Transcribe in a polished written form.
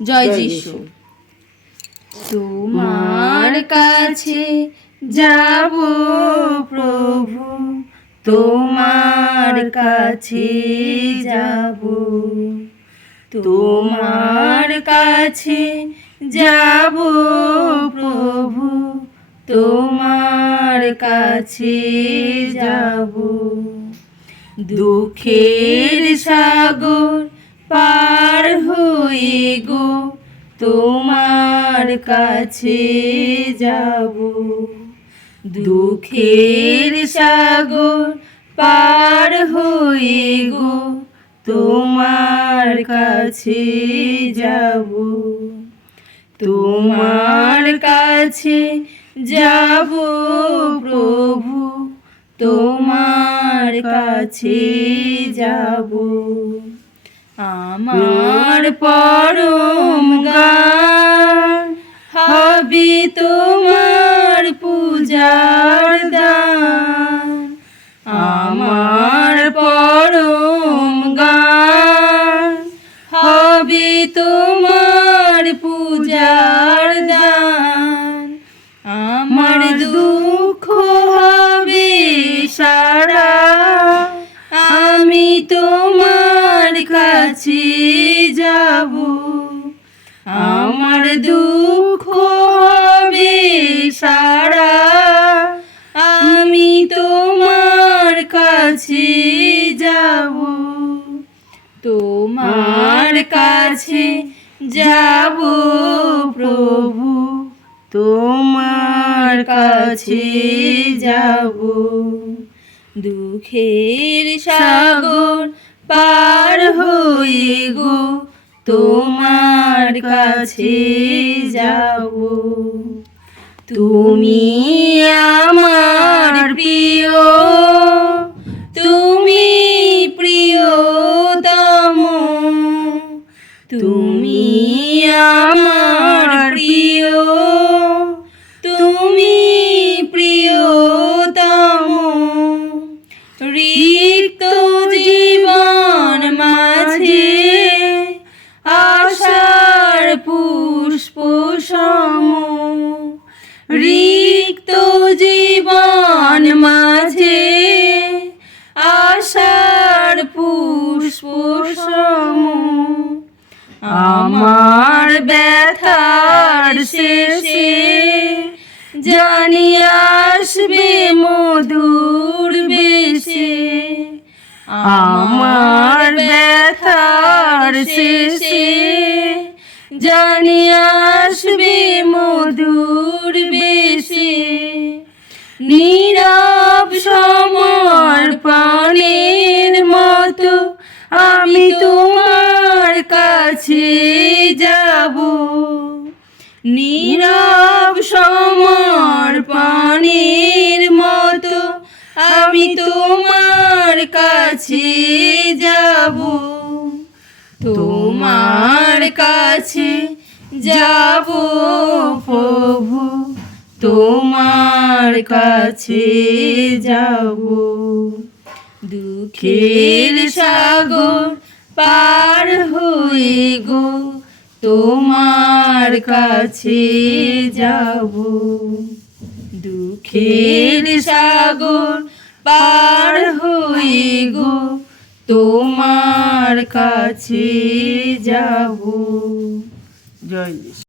জয় যিশু। তোমার কাছে যাব প্রভু, তোমার কাছে যাব, তোমার কাছে যাব প্রভু, তোমার কাছে যাব। দুঃখের সাগর পার হয়ে গো তোমার কাছে যাব। দুঃখের সাগর পার হয়ে গো তোমার কাছে যাব। তোমার কাছে যাব প্রভু, তোমার কাছে যাব। আমার পরম গান হবে তোমার পূজার দান। আমার পরম গান হবে তোমার পূজার দান। আমার দুঃখ হবে সারা, আমি তোমার কাছে যাব। আমার দুঃখ হবে সারা, আমি তোমার কাছে যাব। তোমার কাছে যাব প্রভু, তোমার কাছে যাব। দুঃখের সাগর পার হয়ে গো তোমার কাছে যাব। তুমি আমার প্রিয়, তুমি প্রিয়তম, তুমি আমার প্রিয়, তুমি প্রিয়তম। রিক্ত জীবন মাঝে আশার পুষ্প সম, রিক্ত জীবন মাঝে আশার পুষ্প সম। আমার ব্যথার শেষে জানি আসবে মধুর বেশে। আমার ব্যথার শেষে জানি আসবে মধুর বেশে। নীরব সমর্পণের মতো আমি তোমার কাছে যাব। নীরব সমর্পণের মতো আমি তোমার কাছে যাব। তোমার কাছে যাব প্রভু, তোমার কাছে যাব। দুঃখের সাগর পার হয়ে গো তোমার কাছে যাব। দুঃখের সাগর পার হয়ে গো তোমার কাছে যাব। জয় যিশু।